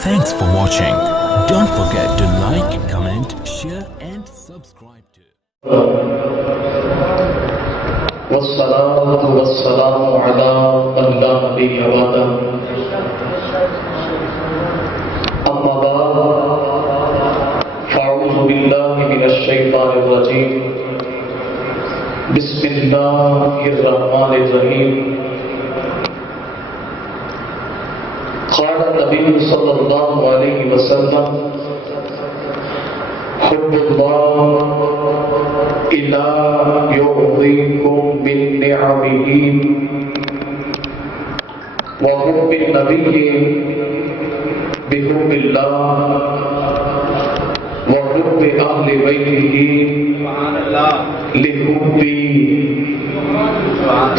Thanks for watching. Don't forget to like, comment, share and subscribe to. والصلاة والسلام على من لا نبي بعده أما بعد فأعوذ بالله من الشيطان الرجيم بسم الله الرحمن الرحيم قال النبي صلى الله عليه وسلم حب الله إلا يعظيكم من نعمه وحب النبي بحب الله وحب أهل بيته لحبي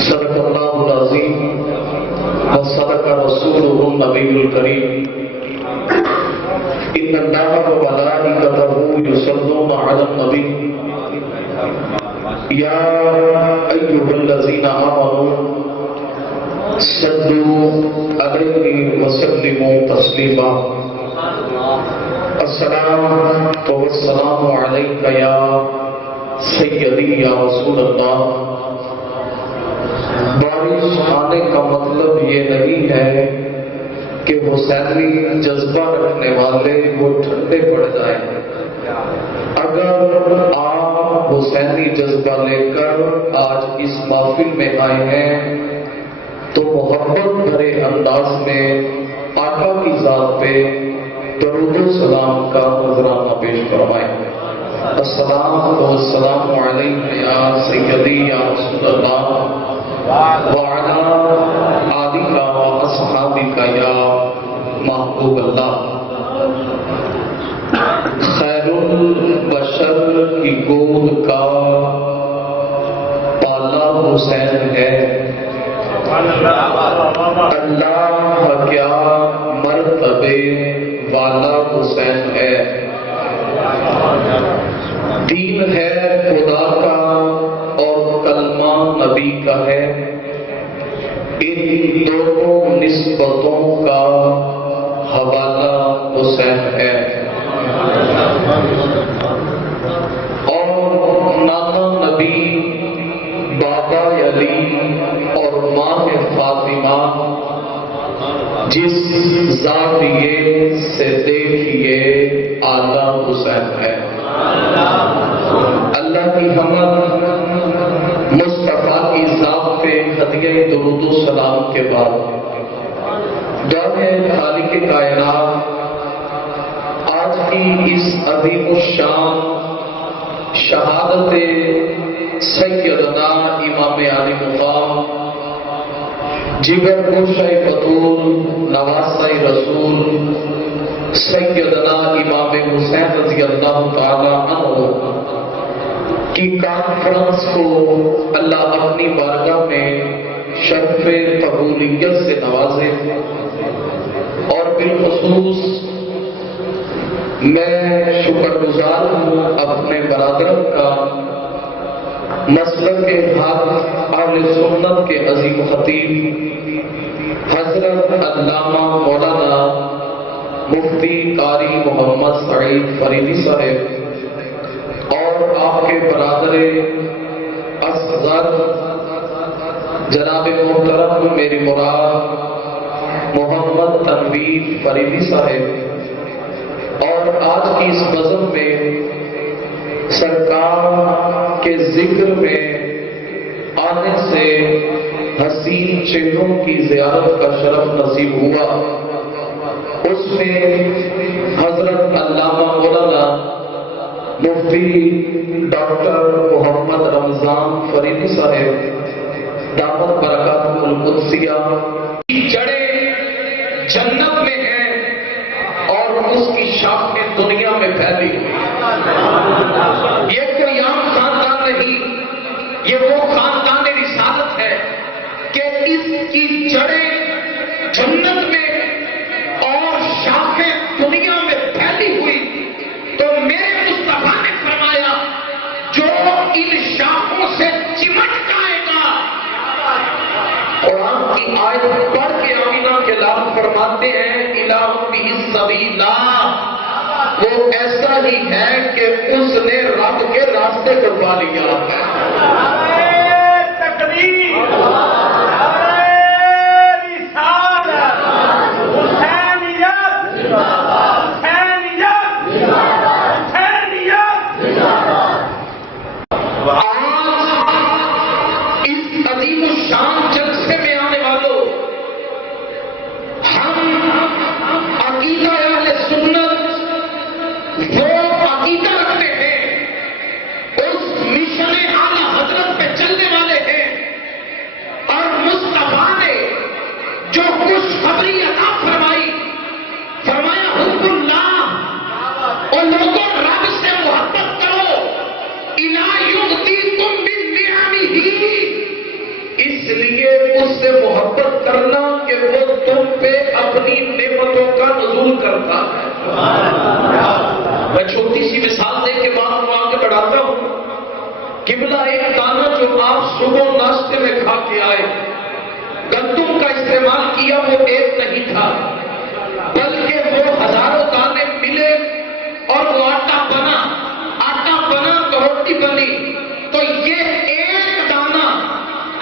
صدق الله العظيم وصدق رسوله النبي الكريم إن الله وملائكته يصلون على النبي يا أيها الذين آمنوا صلوا عليه وسلموا تسليما السلام والسلام عليك يا سيدي يا رسول اللہ. بارش آنے کا مطلب یہ نہیں ہے کہ حسینی جذبہ رکھنے والے وہ ٹھنڈے پڑ جائیں. اگر آپ حسینی جذبہ لے کر آج اس محفل میں آئے ہیں تو محبت بھرے انداز میں آقا کی ذات پہ درود و سلام کا نذرانہ پیش فرمائیں. السلام علیکم یا سیدی یا رسول اللہ وعلی آلک و اصحابک یا محبوب اللہ. خیر البشر کی گود کا پالا حسین ہے. اللہ کیا مرتبے والا حسین ہے. دین ہے خدا کا اور کلمہ نبی کا ہے. ان دونوں نسبتوں کا حوالہ حسین ہے. اور نانا نبی، بابا علی اور ماں فاطمہ جس زاویے سے دیکھیے آلہ حسین ہے. اللہ کی حمد مصطفیٰ کی ذات پہ ہدیہ درود و سلام کے بعد جامع خالق کائنات آج کی اس عظیم الشان شہادت سیدنا امام علی مقام جگر گوشہ بطول نواسہ رسول سیدنا امام حسین رضی اللہ تعالی عنہ کی کانفرنس کو اللہ اپنی بارگاہ میں شرف قبولیت سے نوازے. اور بالخصوص میں شکر گزار ہوں اپنے برادروں کا، مسلک حق اہل سنت کے عظیم خطیب حضرت علامہ مولانا مفتی قاری محمد سعید فریدی صاحب اور آپ کے برادر اصغر جناب محترم میری مراد محمد تنویر فریدی صاحب. اور آج کی اس بزم میں سرکار کے ذکر میں آنے سے حسین چہروں کی زیارت کا شرف نصیب ہوا. اس میں حضرت علامہ مولانا مفتی ڈاکٹر محمد رمضان فریدی صاحب دامت برکاتہ القدسیہ کی جڑیں جنت میں ہیں اور اس کی شاخیں دنیا میں پھیلی. یہ کوئی عام خاندان نہیں، یہ وہ خاندان رسالت ہے کہ اس کی جڑیں جنت میں اور شاخیں دنیا میں پھیلی ہوئی. تو میرے مصطفیٰ نے فرمایا جو ان شاخوں سے چمٹ جائے گا. قرآن کی آیت پڑھ کے آمینہ کے لال فرماتے ہیں الہ بھی سبیلا، وہ ایسا ہی ہے کہ اس نے رب کے راستے کو پا لیا ہے۔ محبت کرنا کہ وہ تم پہ اپنی نعمتوں کا نزول کرتا ہے۔ میں چھوٹی سی مثال دے کے بات کو آگے بڑھاتا ہوں۔ قبلہ ایک دانہ جو آپ صبح ناشتے میں کھا کے آئے، گندم کا استعمال کیا، وہ ایک نہیں تھا بلکہ وہ ہزاروں دانے ملے اور وہ آٹا بنا تو روٹی بنی۔ تو یہ ایک دانہ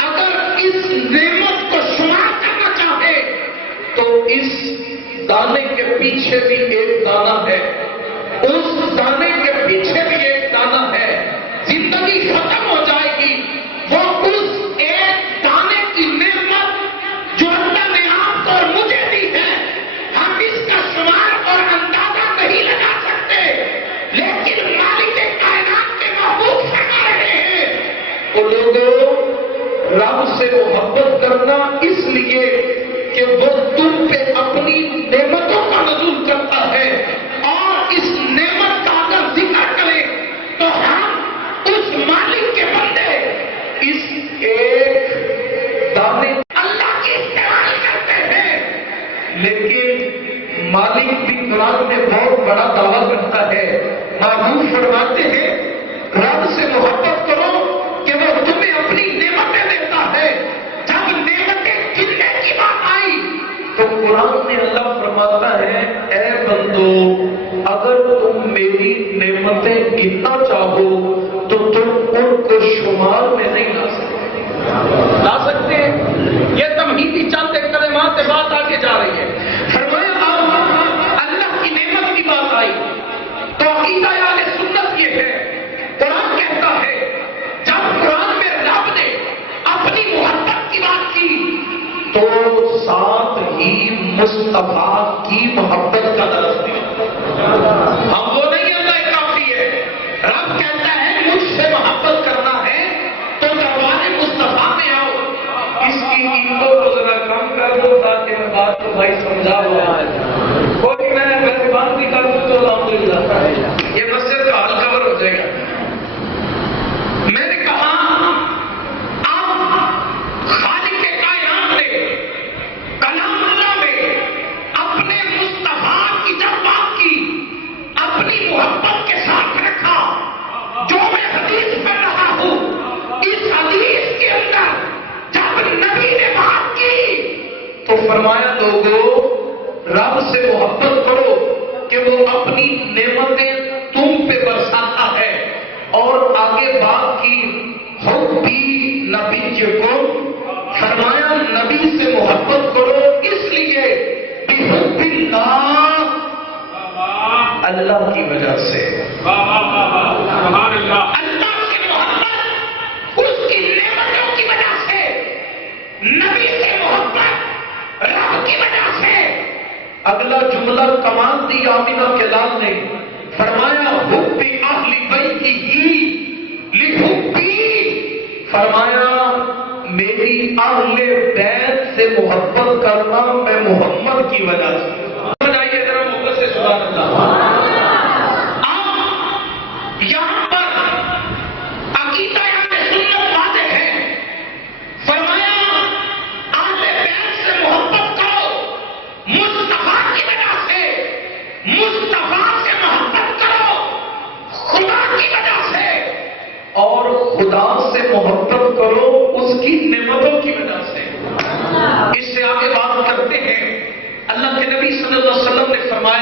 اگر اس نعمت کو شمار کرنا چاہے تو اس دانے کے پیچھے بھی ایک دانہ ہے، اس دانے کے پیچھے بھی ایک دانہ ہے۔ زندگی ختم ہو جائے گی، وہ اس ایک دانے کی نعمت جو اللہ نے آپ کو اور مجھے دی ہے، ہم اس کا شمار اور اندازہ نہیں لگا سکتے، لیکن مالک کائنات کے محبوب فرما رہے ہیں وہ لوگوں رب سے محبت کرنا اس لیے کہ وہ تم پہ اپنی نعمتوں کا نزول کرتا ہے، اور اس نعمت کا اگر ذکر کریں تو ہم اس مالک کے بندے اس ایک دانے اللہ کی استعمال کرتے ہیں، لیکن مالک بھی قرآن میں بہت بڑا دعویٰ کرتا ہے۔ محبوب فرماتے ہیں رب سے محبت کرو کہ وہ تمہیں اپنی نعمتیں دیتا ہے۔ جب نعمتیں گننے کی بات آئی تو قرآن میں اللہ فرماتا ہے اے بندو، اگر تم میری نعمتیں گننا چاہو تو تم ان کو شمار میں نہیں لا سکتے۔ یہ تمہیدی چند کلمات سے بات آگے جا رہی ہے۔ فرمایا اللہ کی نعمت کی بات آئی تو عقیدہ اہل سنت یہ ہے، قرآن کہتا ہے جب قرآن میں رب نے اپنی محبت کی بات کی تو ساتھ ہی مصطفیٰ کی محبت کا درس دیا۔ ہم وہ نہیں اللہ کافی ہے، رب کہتا ہے مجھ سے محبت کرنا ہے تو دربار مصطفیٰ میں آؤ۔ اس کی قیمتوں کو ذرا کم کر دو تاکہ میں بات کو بھائی سمجھا ہوا ہے، کوئی میں ویسے بات بھی کر دوں تو الحمدللہ یہ مسجد کا حل کور ہو جائے گا۔ میں نے کہا اب خالق کائنات نے کلام اللہ میں اپنے مصطفیٰ کی جب بات کی، اپنی محبت کے ساتھ رکھا۔ جو میں حدیث پڑھ رہا ہوں، اس حدیث کے اندر جب نبی نے بات کی تو فرمایا لوگوں رب سے محبت کرو کہ وہ اپنی نعمتیں تم پہ برساتا ہے، اور آگے بات کی حبی نبی کو، فرمایا نبی سے محبت کرو اس لیے بحب اللہ، اللہ کی وجہ سے۔ اللہ سے محبت اس کی نعمتوں کی وجہ سے، نبی سے محبت رب کی وجہ سے۔ اگلا جملہ کمال دی آمینہ کے لال نے، فرمایا حبی اہل بیتی ہی لحبی، فرمایا میری اہل بیت سے محبت کرنا میں محمد کی وجہ سے۔ بجائیے ذرا محبت سے سبحان اللہ۔ اب یہاں پر عقیدہ اہل سنت واضح ہے، فرمایا اہل بیت سے محبت کرو مصطفیٰ کی وجہ سے، مصطفیٰ سے محبت کرو خدا کی وجہ سے، اور خدا سے محبت کرو اس کی نعمتوں کی وجہ سے۔ اس سے آگے بات کرتے ہیں، اللہ کے نبی صلی اللہ علیہ وسلم نے فرمایا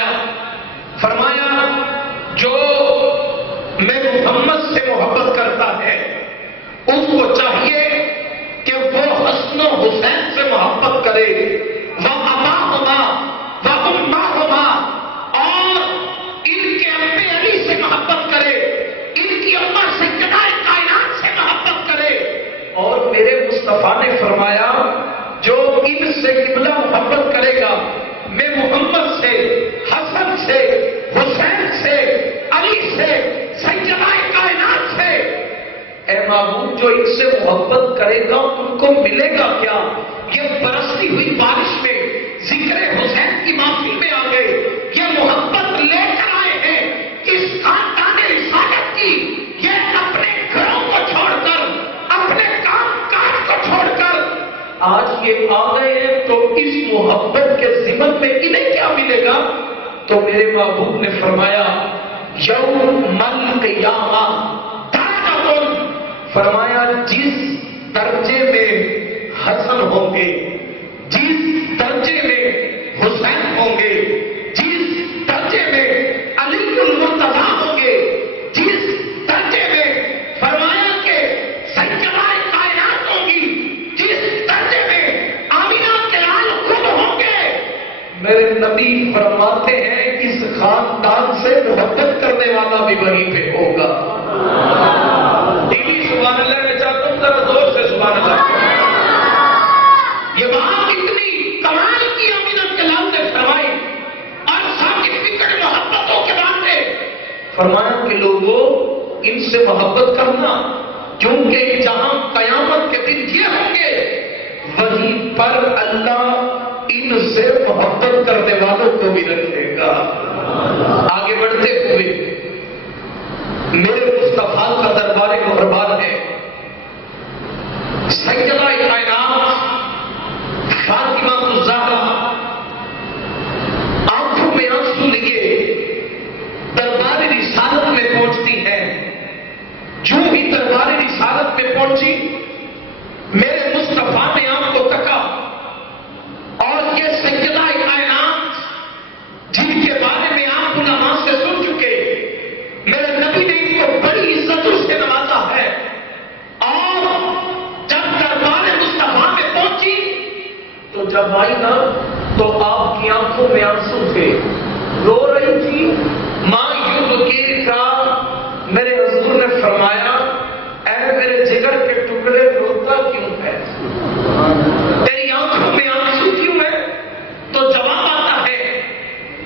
جو ان سے محبت کرے گا ان کو ملے گا کیا؟ یہ برستی ہوئی بارش میں ذکر حسین کی محفل میں آ گئے، یہ محبت لے کر آئے ہیں اس خاندان رسالت کی، یہ اپنے گھروں کو چھوڑ کر، اپنے کام کاج کو چھوڑ کر آج یہ آ گئے ہیں، تو اس محبت کے ضمن میں انہیں کیا ملے گا؟ تو میرے محبوب نے فرمایا یوم القیامہ درجۃ، فرمایا جس درجے میں حسن ہوں گے، جس درجے میں حسین ہوں گے، جس درجے میں علی المرتضیٰ ہوں گے، جس درجے میں فرمایا کہ سیدہ کائنات ہوں گی، جس درجے میں آمینہ کے لال خود ہوں گے، میرے نبی فرماتے ہیں اس خاندان سے محبت کرنے والا بھی وہیں پہ ہوگا۔ سبحان اللہ نے چاہتا ہوں ذرا زور سے سبحان اللہ۔ یہ بات اتنی کمال کی آمینہ کلام نے فرمائی اور ثابت فکر محبتوں کے بعد نے فرمایا کہ لوگوں ان سے محبت کرنا، کیونکہ جہاں قیامت کے دن یہ ہوں گے وہیں پر اللہ ان سے محبت کرنے والوں کو بھی رکھے گا۔ آگے بڑھتے ہوئے میرے مصطفیٰ کا دربار محربان ہے، سیدہ کائنات فاطمہ الزہرا آنکھوں میں آنسو لیے دربار رسالت میں پہنچتی ہے۔ جو ہی دربار رسالت میں پہنچی میرے مصطفیٰ نے آپ کو تکا، اور یہ سیدہ کائنات جن کے بارے میں آپ علماء سے سن چکے، میرے نبی نے ان کو بڑی عزتوں سے نوازا ہے، اور جب دربار مصطفیٰ میں پہنچی تو جب آئی نا تو آپ کی آنکھوں میں آنسو تھے، رو رہی تھی۔ ماں یبکیکا، میرے حضور نے فرمایا اے میرے جگر کے ٹکڑے روتا کیوں ہے، تیری آنکھوں میں آنسو کیوں ہے؟ تو جواب آتا ہے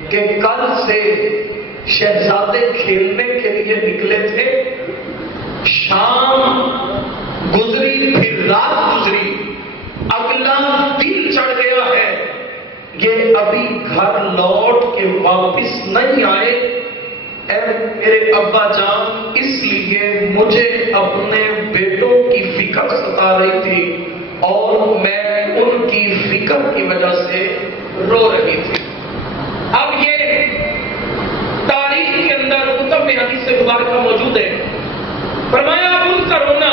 کہ کل سے شہزادے کھیلنے کے لیے نکلے تھے، شام گزری پھر رات گزری، اگلا دن چڑھ گیا ہے، یہ ابھی گھر لوٹ کے واپس نہیں آئے، اے میرے ابا جان اس لیے مجھے اپنے بیٹوں کی فکر ستا رہی تھی اور میں ان کی فکر کی وجہ سے رو رہی تھی۔ اب یہ تاریخ کے اندر کتب میں حدیث مبارکہ موجود ہے، فرمایا اب ان کا رونا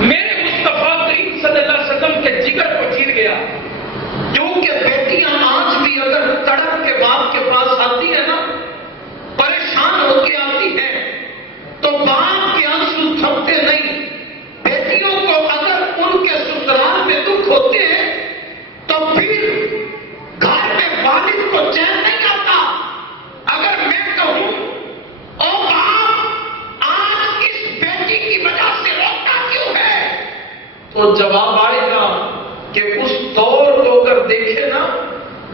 میرے مصطفیٰ کریم صلی اللہ علیہ وسلم کے جگر کو چیر گیا، کیونکہ بیٹیاں آج بھی اگر تڑپ کے باپ کے پاس آتی ہیں نا، پریشان ہو کے آتی ہیں، تو باپ کے آنسو تھمتے نہیں۔ بیٹیوں کو اگر ان کے سسرال میں دکھ ہوتے ہیں تو پھر گھر میں والد کو چین نہیں آتا۔ اگر میں کہوں او باپ آج اس بیٹی کی وجہ سے روتا کیوں ہے، تو جواب آئے گا کہ اس دور کو اگر دیکھے نا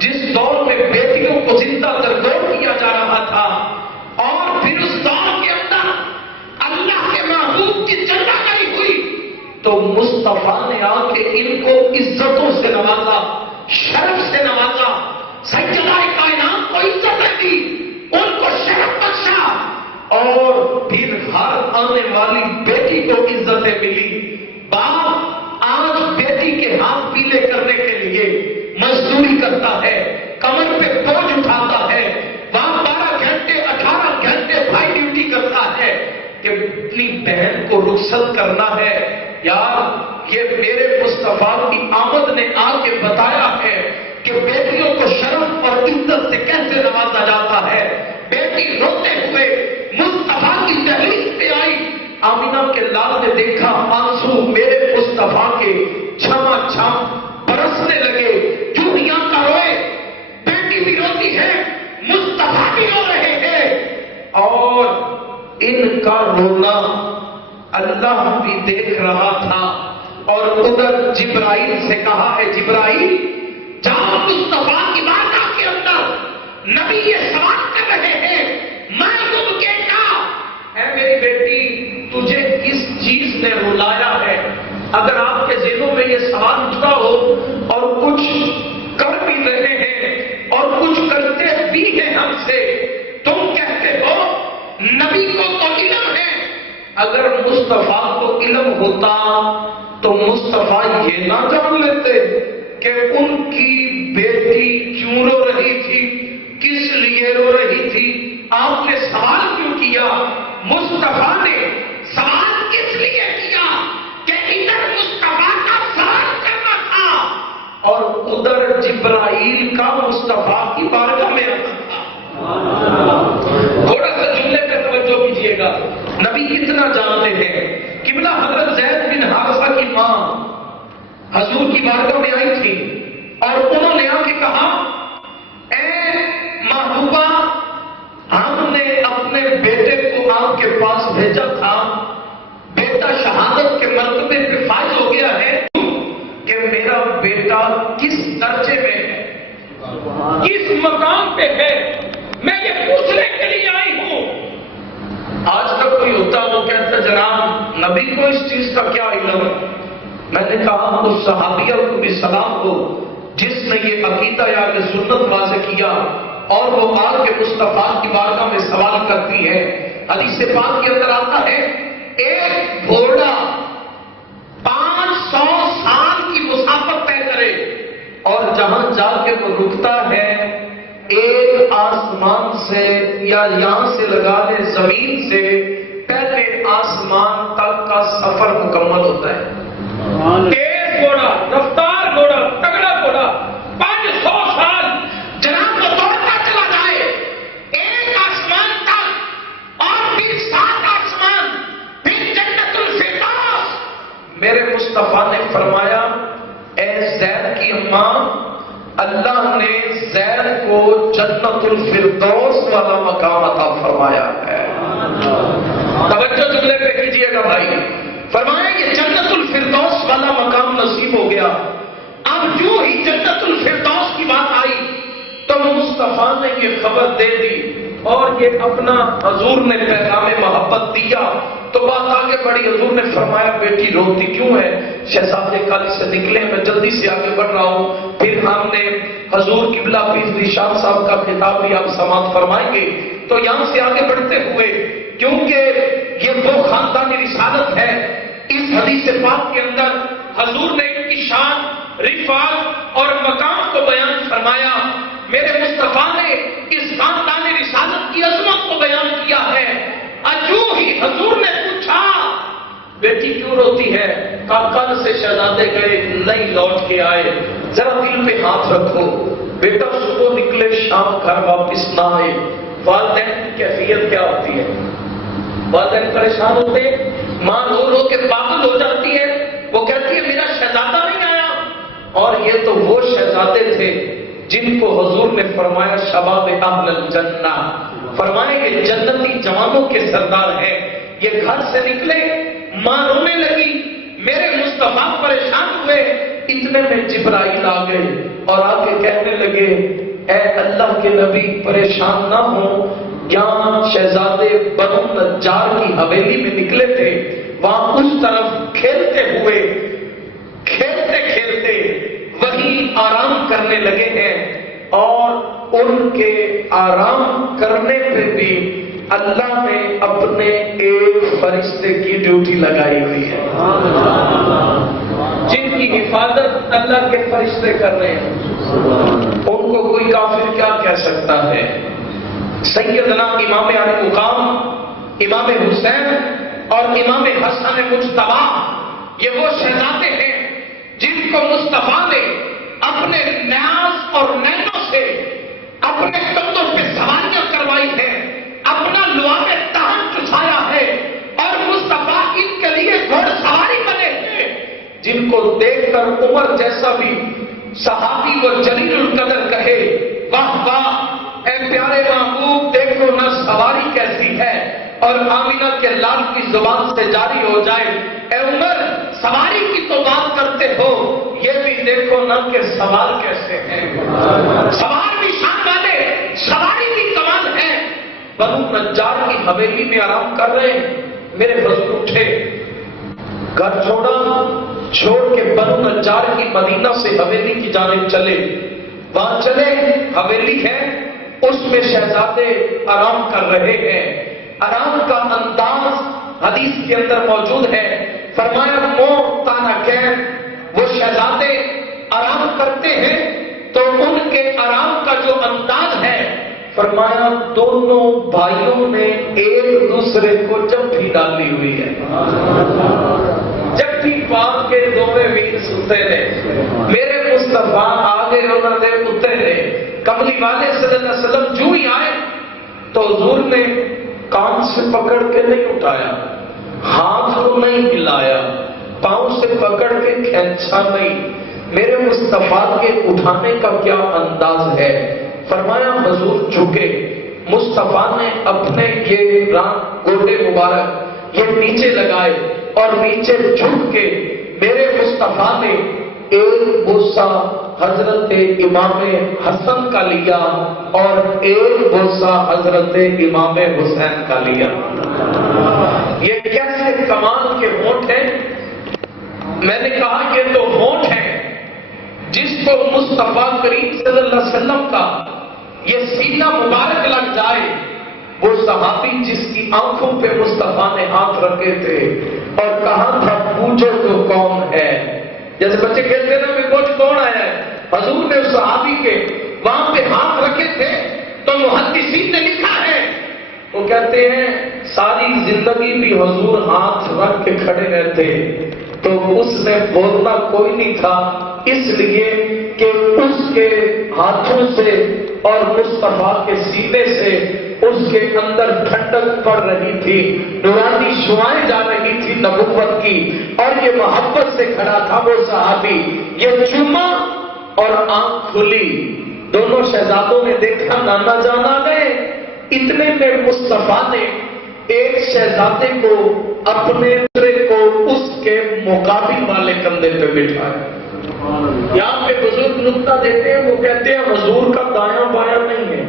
جس دور میں بیٹیوں کو زندہ درگور کیا جا رہا تھا، اور پھر اس دور کے اندر اللہ کے محبوب کی چلنا نہیں ہوئی، تو مصطفیٰ نے آ کے ان کو عزتوں سے نوازا، شرف سے نوازا، سیدہ کائنات کو عزت دی، ان کو شرف بخشا، اور پھر ہر آنے والی بیٹی کو عزتیں ملی۔ باپ آج بیٹی کے ہاتھ پیلے کرنے کے لیے مزدوری کرتا ہے، کمر پہ بوجھ اٹھاتا ہے، باپ 12 گھنٹے 18 گھنٹے بھائی ڈیوٹی کرتا ہے کہ اپنی بہن کو رخصت کرنا ہے۔ یار یہ میرے مصطفیٰ کی آمد نے آ کے بتایا ہے کہ بیٹیوں کو شرف اور عزت سے کیسے نوازا جاتا ہے۔ بیٹی روتے ہوئے مصطفیٰ کی دہلیز پہ آئی، آمینہ کے لال نے دیکھا آنسو میرے مصطفیٰ کے چھما چھم برسنے لگے، چوڑیاں کا روئے، بیٹی بھی روتی ہے، مصطفیٰ بھی رو رہے ہیں، اور ان کا رونا اللہ بھی دیکھ رہا تھا۔ اور ادھر جبرائیل سے کہا ہے جبرائیل جاؤ مصطفیٰ کی بارگاہ کے اندر، نبی یہ سوال کر رہے ہیں، میں تم کے کا اے میری بیٹی تجھے کس چیز نے یہ سوال اٹھتا ہو اور کچھ کر بھی رہے ہیں اور کچھ کرتے بھی ہیں ہم سے، تم کہتے ہو نبی کو تو علم ہے۔ اگر مصطفیٰ کو علم ہوتا تو مصطفیٰ یہ نہ جان لیتے کہ ان کی بیٹی کیوں رو رہی تھی، کس لیے رو رہی تھی، آپ نے سوال کیوں کیا؟ مصطفیٰ نے سوال کس لیے کیا کہ ادھر مصطفیٰ کا سوال کرنا تھا اور ادھر جبرائیل کا مصطفیٰ کی بارگاہ میں آنا تھا۔ تھوڑا سا جملے پہ توجہ کیجیے گا، نبی کتنا جانتے ہیں۔ قبلہ حضرت زید بن حارثہ کی ماں حضور کی بارگاہ میں آئی تھی اور انہوں نے آ کے کہا، اے محبوبہ، ہم نے اپنے بیٹے کو آپ کے پاس بھیجا تھا، بیٹا شہادت کے مرتبے پہ فائز ہو گیا ہے کہ میرا بیٹا کس درجے میں ہے، کس مقام پہ ہے، میں یہ پوچھنے کے لیے آئی ہوں۔ آج تک کوئی ہوتا وہ کہتا جناب نبی کو اس چیز کا کیا علم ہے؟ میں نے کہا اس صحابیہ کو بھی سلام ہو جس نے یہ عقیدہ یا کہ سنت واضح کیا اور وہ آج کے مصطفیٰ کی بارگاہ میں سوال کرتی ہے۔ حدیث پاک کے اندر آتا ہے ایک گھوڑا 500 سال کی مسافت طے کرے اور جہاں جا کے وہ رکتا ہے ایک آسمان سے یا یہاں سے لگا لے زمین سے پہلے آسمان تک کا سفر مکمل ہوتا ہے۔ تیز گھوڑا، رفتار گھوڑا، تگڑا گھوڑا، 500 سال جناب کو دوڑتا چلا جائے ایک آسمان تک اور پھر 7 آسمان، پھر جنت الفردوس۔ میرے مصطفیٰ نے فرمایا اے زید کی اماں، اللہ نے زید کو جنت الفردوس والا مقام عطا فرمایا ہے۔ توجہ جملے پہ کیجیے گا بھائی، فرمایا یہ جنت الفردوس والا مقام نصیب ہو گیا۔ اب جو ہی جنت الفردوس کی بات آئی تو مصطفیٰ نے یہ خبر دے دی اور یہ اپنا حضور نے پیغام محبت دیا تو بات آگے بڑھی۔ حضور نے فرمایا بیٹی روتی کیوں ہے؟ شہزادے کالج سے نکلے، میں جلدی سے آگے بڑھ رہا ہوں۔ پھر ہم نے حضور قبلہ پیر ذیشان صاحب کا خطاب بھی آپ سماعت فرمائیں گے۔ تو یہاں سے آگے بڑھتے ہوئے کیونکہ یہ وہ خاندانی رسالت ہے، اس حدیث پاک کے اندر حضور نے ان کی شان، رفعت اور مقام کو بیان فرمایا۔ میرے مصطفیٰ نے اس خاندانی رسالت کی عظمت کو بیان کیا ہے۔ اجو ہی حضور نے پوچھا بیٹی کیوں روتی ہے؟ کل سے شہزادے گئے نہیں لوٹ کے آئے، ذرا دل پہ ہاتھ رکھو، بیٹا صبح نکلے شام گھر واپس نہ آئے، والدین کی کیفیت کیا ہوتی ہے؟ والدین پریشان ہوتے ہیں، ماں رو رو کے پاگل ہو جاتی ہے، وہ کہتی ہے میرا شہزادہ نہیں آیا۔ اور یہ تو وہ شہزادے تھے جن کو حضور نے فرمایا شباب اہل الجنہ، فرمایا کہ جنتی جوانوں کے سردار ہیں۔ یہ گھر سے نکلے، ماں رونے لگی، میرے مصطفیٰ پریشان ہوئے، اتنے میں جبرائیل آ گئے اور آ کے کہنے لگے اے اللہ کے نبی پریشان نہ ہو، یہاں شہزادے بنو نجار کی حویلی میں نکلے تھے، وہاں اس طرف کھیلتے ہوئے کھیلتے کھیلتے وہیں آرام کرنے لگے ہیں اور ان کے آرام کرنے پہ بھی اللہ نے اپنے ایک فرشتے کی ڈیوٹی لگائی ہوئی ہے جن کی حفاظت اللہ کے فرشتے کر رہے ہیں۔ ان کو کوئی کافر کیا کہہ سکتا ہے؟ سیدنا امام علی مقام، امام حسین اور امام حسن مجتبی، یہ وہ شہزادے ہیں جن کو مصطفیٰ نے اپنے نیاز اور نینوں سے اپنے کندھوں پہ سواریاں کروائی ہیں، اپنا لعاب تہن چسایا ہے اور مصطفیٰ ان کے لیے گھوڑ سواری بنے ہیں، جن کو دیکھ کر عمر جیسا بھی صحابی و جلیل القدر کہے واہ واہ اے پیارے محبوب دیکھو نہ سواری کیسی ہے، اور آمینہ کے لال کی زبان سے جاری ہو جائے اے عمر سواری کی تو بات کرتے ہو، یہ بھی دیکھو نہ کہ سوار کیسے ہیں، سوار بھی شان والے، سواری بھی کمال ہے۔ بنو نجار کی حویلی میں آرام کر رہے ہیں، میرے حضور اٹھے، گھر چھوڑا چھوڑ کے بنو نجار کی مدینہ سے حویلی کی جانب چلے. وہاں چلے، حویلی ہے، اس میں شہزادے آرام کر رہے ہیں. آرام کا انداز حدیث کے اندر موجود ہے. فرمایا مو تانا کین، وہ شہزادے آرام کرتے ہیں تو ان کے آرام کا جو انداز ہے، فرمایا دونوں بھائیوں نے ایک دوسرے کو جپھی ڈالی ہوئی ہے. جپھی پاک کے دونوں ویر ستے نے، میرے مصطفیٰ آگے انہوں نے اتے نے. کملی والے صلی اللہ علیہ وسلم جو ہی آئے تو حضور نے کان سے پکڑ کے نہیں اٹھایا، ہاتھ کو نہیں ہلایا، پاؤں سے پکڑ کے کھینچا نہیں. میرے مصطفیٰ کے اٹھانے کا کیا انداز ہے. فرمایا حضور جھکے، مصطفیٰ نے اپنے یہ گوٹے مبارک یہ نیچے لگائے اور نیچے جھک کے میرے مصطفیٰ نے ایک بوسہ حضرت امام حسن کا لیا اور ایک بوسہ حضرت امام حسین کا لیا. یہ کیسے کمال کے ہونٹ ہیں. میں نے کہا یہ تو ہونٹ ہے جس کو مصطفیٰ کریم صلی اللہ علیہ وسلم کا یہ سینہ مبارک لگ جائے. وہ صحابی جس کی آنکھوں پہ مصطفیٰ نے ہاتھ رکھے تھے اور کہا تھا پوچھو تو کون ہے. جیسے بچے کہتے ہیں نا کہ کچھ کون آیا ہے، حضور نے اس صحابی کے وہاں پہ ہاتھ رکھے تھے تو محدثین نے لکھا ہے، وہ کہتے ہیں ساری زندگی بھی حضور ہاتھ رکھ کے کھڑے رہتے تو اس نے بولنا کوئی نہیں تھا، اس لیے کہ اس کے ہاتھوں سے اور مصطفیٰ کے سینے سے اس کے اندر ٹھنڈک پڑ رہی تھی، نورانی شعائیں جا رہی تھی نبوت کی، اور یہ محبت سے کھڑا تھا وہ صحابی. یہ چوما اور آنکھ کھلی، دونوں شہزادوں نے دیکھا نانا جان آ گئے. اتنے میں مصطفیٰ نے ایک شہزادے کو اپنے دوسرے کو اس کے مقابل والے کندھے پہ بٹھایا. یہاں پہ بزرگ نکتہ دیتے ہیں، وہ کہتے ہیں حضور کا دایاں بایاں نہیں ہے.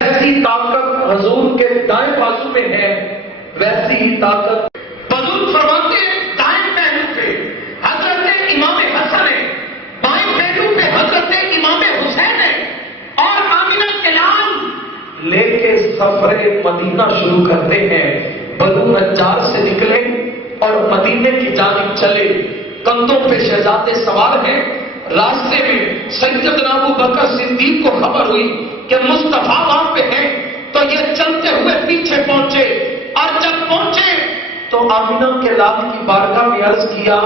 ایسی طاقت حضور کے دائیں بازو میں ہے، ویسی ہی طاقت بزرگ فرماتے ہیں دائیں پہلو پہ حضرت امام حسن ہے، بائیں پہلو پہ حضرت امام حسین ہے، اور آمنہ کے لال لے کے سفر مدینہ شروع کرتے ہیں. بنو نجار سے نکلے اور مدینے کی جانب چلے. کندھوں پہ شہزادے سوار ہیں. راستے میں سیدنا ابو بکر صدیق کو خبر ہوئی کہ مصطفیٰ وہاں پہ ہیں تو یہ چلتے ہوئے پیچھے پہنچے، اور جب پہنچے تو آمنہ کے لال کی بارگاہ میں عرض کیا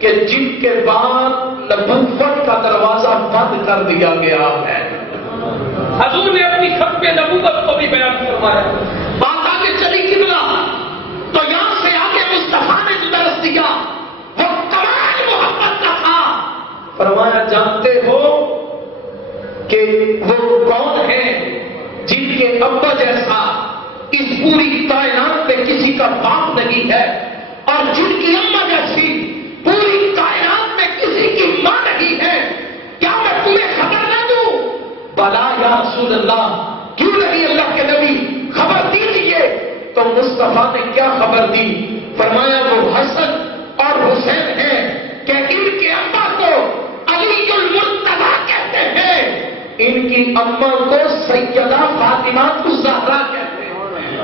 کہ جن کے بعد نبوت کا دروازہ بند کر دیا گیا ہے. حضور نے اپنی ختم نبوت کو بھی بیان فرمایا. بات آگے چلی قبلہ تو یہاں سے آگے مصطفیٰ نے جو درس دیا وہ کمال محبت کا تھا. فرمایا جانتے ہو کہ وہ کون ہیں جن کے ابا جیسا اس پوری کائنات میں کسی کا باپ نہیں ہے، اور جن کی اماں جیسی پوری کائنات میں کسی کی ماں نہیں ہے. کیا میں تمہیں خبر نہ دوں؟ بلا یا رسول اللہ، کیوں نہیں اللہ کے نبی، خبر دیجیے. تو مصطفیٰ نے کیا خبر دی؟ فرمایا وہ حسن اور حسین ہیں کہ ان کے ابا کو علی المرتضیٰ کہتے ہیں، ان کی اماں کو سیدہ فاطمہ الزہرا کہتے ہیں.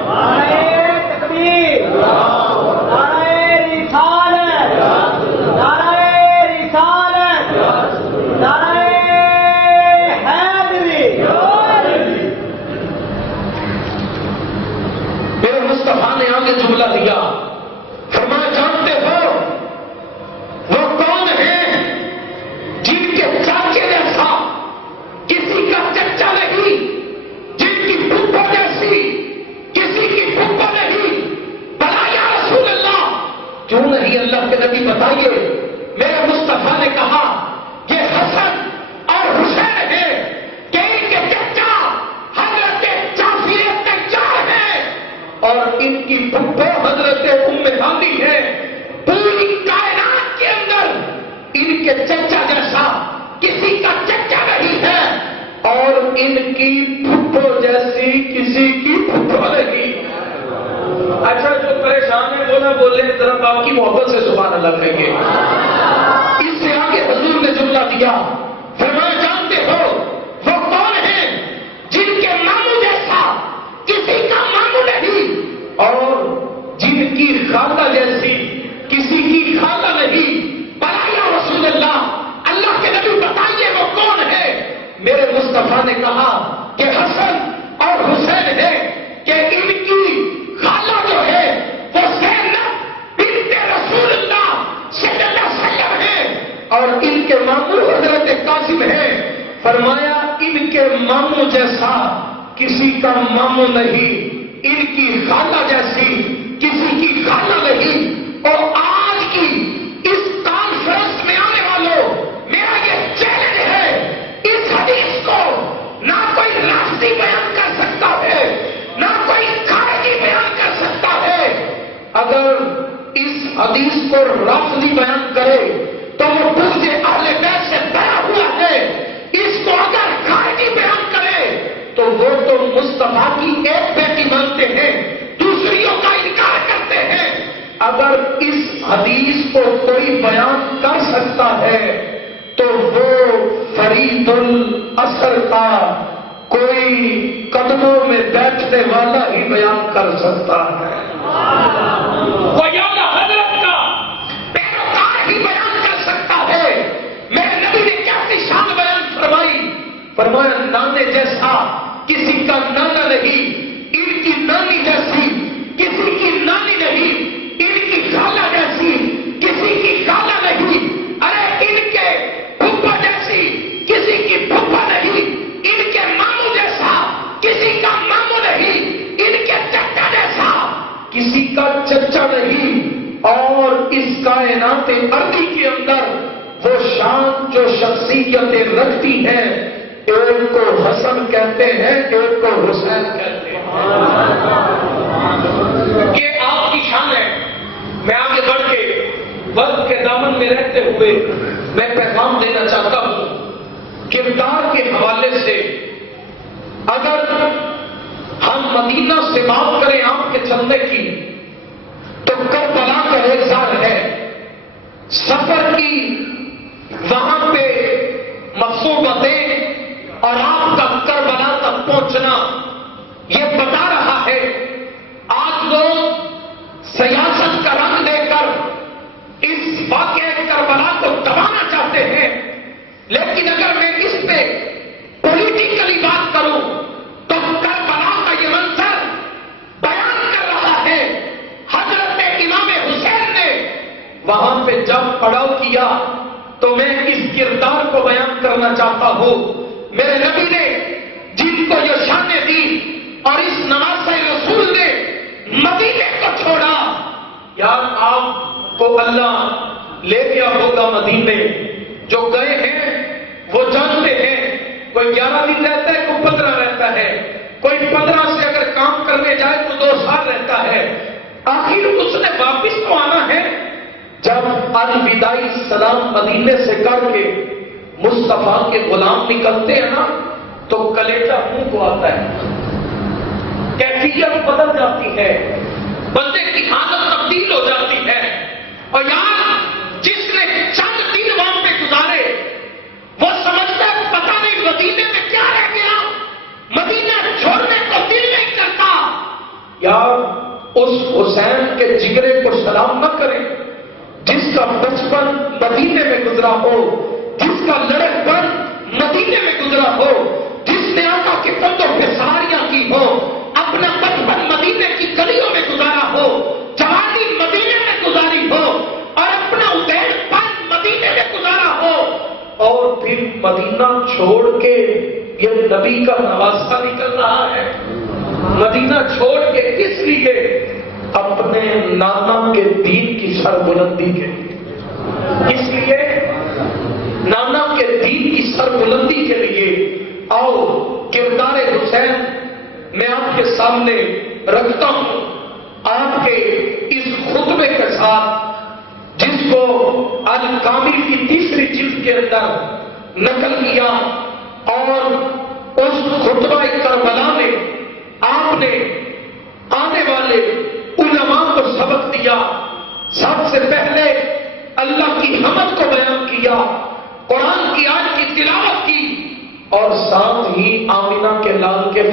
نعرہ تکبیر، نعرہ رسالت، نعرہ رسالت، نعرہ حیدری. میرے مصطفیٰ نے آگے جملہ دیا، فرمایا جانتے ہو وہ کون ہیں جن کے چاچے جیسا کسی کا چچا نہیں، جن کی پھپھا جیسی کسی کی پھپھا نہیں. بلا یا رسول اللہ، کیوں نہیں اللہ کے نبی بتائیے. میرے مصطفیٰ نے کہا یہ حسن اور حسین ہے کہ ان کے چچا حضرت جعفر نجار ہے اور ان کی پھپھا حضرت ام ہانی ہے. پوری کائنات کے اندر ان کے چچا جیسا کسی کا چچا نہیں ہے، اور ان کی پھپھو جیسی کسی کی پھپھو نہیں. اچھا جو پریشان ہے وہ نہ بولے، ذرا باپ کی محبت سے سبحان اللہ کہیے۔ اس سے آگے حضور نے جملہ دیا، فرمایا جانتے ہو وہ کون ہیں جن کے ماموں جیسا کسی کا ماموں نہیں، اور جن کی خالہ جیسی کسی کی خالہ نہیں؟ بلایا رسول اللہ، اللہ کے نبی بتائیے وہ کون ہے؟ میرے مصطفیٰ نے کہا کہ حسن اور حسین ہے، کہ ان کی خالہ جو ہے وہ زینب بنت رسول اللہ صلی اللہ علیہ وسلم ہے، اور ان کے ماموں حضرت قاسم ہے۔ فرمایا ان کے ماموں جیسا کسی کا ماموں نہیں، ان کی خالہ جیسی کسی کی خالہ نہیں۔ اور آج کی اس کانفرنس میں آنے والوں، میرا یہ چیلنج ہے، اس حدیث کو نہ کوئی راستی بیان کر سکتا ہے، نہ کوئی خارجی بیان کر سکتا ہے۔ اگر اس حدیث کو رافضی بیان کرے تو وہ دوسرے اہل بیت سے بھرا ہوا ہے، اس کو اگر خارجی بیان کرے تو وہ تو مصطفیٰ کی ایک بیٹی مانتے ہیں، دوسریوں کا انکار کرتے ہیں۔ اگر اس حدیث کو کوئی بیان کر سکتا ہے تو وہ فرید الاثر کا کوئی قدموں میں بیٹھنے والا ہی بیان کر سکتا ہے، کوئی اعلیٰ حضرت کا پیروکار ہی بیان کر سکتا ہے۔ میرے نبی نے کیسی شان بیان فرمائی، فرمایا نانے جیسا کسی کا نانا نہیں، ان کی نانی جیسی کسی کی نانی نہیں، ان کی خالہ جیسی کسی کی خالہ نہیں، ارے ان کے پھپھا جیسی کسی کی پھپھا نہیں، ان کے ماموں جیسا کسی کا ماموں نہیں، ان کے چچا جیسا کسی کا چچا نہیں۔ اور اس کائنات ارضی کے اندر وہ شان جو شخصیتیں رکھتی ہیں، ایک کو حسن کہتے ہیں، ایک کو حسین کہتے ہیں۔ یہ آپ کی شان ہے۔ میں آگے بڑھ کے وقت کے دامن میں رہتے ہوئے میں پیغام دینا چاہتا ہوں، کردار کے حوالے سے اگر ہم مدینہ سے بات کریں آپ کے چلنے کی تو کربلا کا احساس ہے، سفر کی وہاں پہ مصوبتیں اور آپ کا کربلا تک پہنچنا یہ بتا رہا ہے آج لوگ سیاست کا رنگ دے کر اس واقعہ کربلا کو دبانا چاہتے ہیں، لیکن اگر میں اس پہ پولیٹیکلی بات کروں تو کربلا کا یہ منظر بیان کر رہا ہے حضرت امام حسین نے وہاں پہ جب پڑاؤ کیا۔ تو میں اس کردار کو بیان کرنا چاہتا ہوں، میرے نبی نے جن کو یہ شانیں دی اور اس نواسۂ رسول نے مدینے کو چھوڑا، یار آپ کو اللہ لے گیا ہوگا مدینے، جو گئے ہیں وہ جانتے ہیں، کوئی 11 دن رہتا ہے، کوئی 15 رہتا ہے، کوئی 15 سے اگر کام کرنے جائے تو 2 سال رہتا ہے، آخر اس نے واپس تو آنا ہے۔ جب الوداعی سلام مدینے سے کر کے مصطفیٰ کے غلام نکلتے ہیں نا تو کلیجہ منہ کو آتا ہے، کیفیت بدل جاتی ہے، بندے کی حالت تبدیل ہو جاتی ہے۔ اور یار جس نے چند دن وہاں پہ گزارے وہ سمجھتا ہے پتہ نہیں مدینے میں کیا رہ گیا، مدینہ چھوڑنے کو دل نہیں کرتا۔ یار اس حسین کے جگرے کو سلام نہ کریں جس کا بچپن مدینے میں گزرا ہو، جس کا لڑکپن مدینے میں گزرا ہو، جس نے آقا کے قدموں پہ سواریاں کی ہو، اپنا بچپن مدینے کی گلیوں میں گزارا ہو، جوانی مدینے میں گزاری ہو، اور اپنا ادیر پن مدینے میں گزارا ہو، اور پھر مدینہ چھوڑ کے یہ نبی کا نواسہ نکل رہا ہے۔ مدینہ چھوڑ کے کس لیے؟ اپنے نانا کے دین کی سربلندی کے لیے، اس لیے نانا کے دین کی سربلندی کے لیے۔ آؤ کردار حسین میں آپ کے سامنے رکھتا ہوں، آپ کے اس خطبے کے ساتھ جس کو الکامل کی 3 جلد کے اندر نقل کیا، اور اس خطبہ کربلا میں آپ نے آنے والے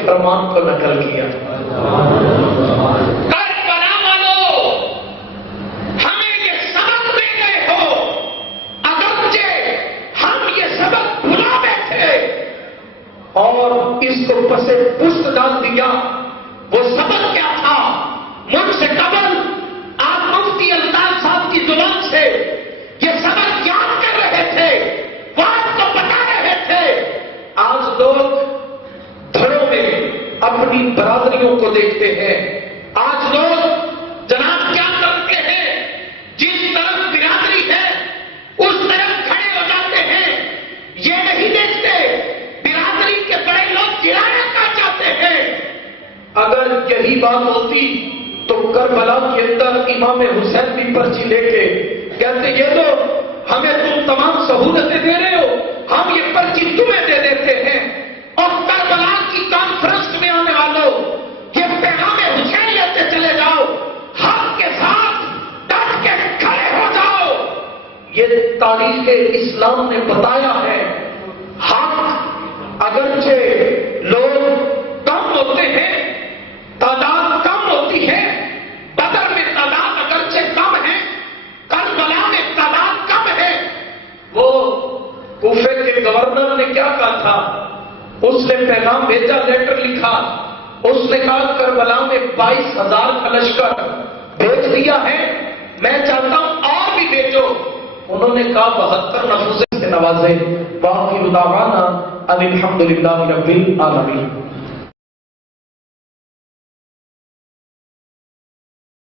فرمان کو نقل کیا۔ کربلا والوں، ہمیں یہ سبق دے گئے ہو، اگرچہ ہم یہ سبق بھلا بیٹھے اور اس کو پسے پشت ڈال دیا۔ وہ سبق کیا تھا؟ مجھ سے قبل آپ مفتی الطاف صاحب کی زبان سے یہ سبق یاد کر رہے تھے، بات کو بتا رہے تھے۔ آج لوگ گھروں میں اپنی برادریوں کو دیکھتے ہیں، آج لوگ جناب کیا کرتے ہیں، جس طرف برادری ہے اس طرف کھڑے ہو جاتے ہیں، یہ نہیں دیکھتے برادری کے بڑے لوگ گرانا کا چاہتے ہیں۔ اگر یہی بات ہوتی تو کربلا کے اندر امام حسین بھی پرچی لے کے کہتے یہ لو ہمیں تم تمام سہولتیں دے رہے ہو، ہم یہ پرچی تمہیں دے دیتے ہیں، اور کربلا کی کانفرنس میں آنے والوں یہ پیغام حسینیت سے چلے جاؤ، حق کے ساتھ ڈٹ کے کھڑے ہو جاؤ۔ یہ تاریخ اسلام نے بتایا ہے، حق اگرچہ لوگ کم ہوتے ہیں، تعداد کم ہوتی ہے، بدر میں تعداد اگرچہ کم ہے، کربلا میں تعداد کم ہے۔ وہ کوفے کے گورنر نے کیا کہا تھا؟ اس نے پیغام بھیجا، لیٹر لکھا، اس نے کہا کربلا میں 22,000 کا لشکر بھیج دیا ہے، میں چاہتا ہوں اور بھی بھیجو۔ انہوں نے کہا 72 نفوذ سے نوازے۔ باقی دعوانا ان الحمدللہ رب العالمین۔